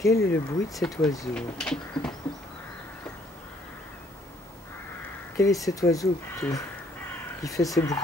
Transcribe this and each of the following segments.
Quel est le bruit de cet oiseau? Quel est cet oiseau plutôt qui fait ce bruit?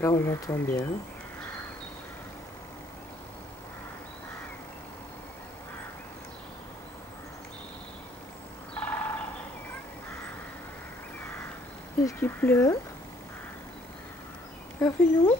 Là, on l'entend bien. Est-ce qu'il pleure? Ah oui, non?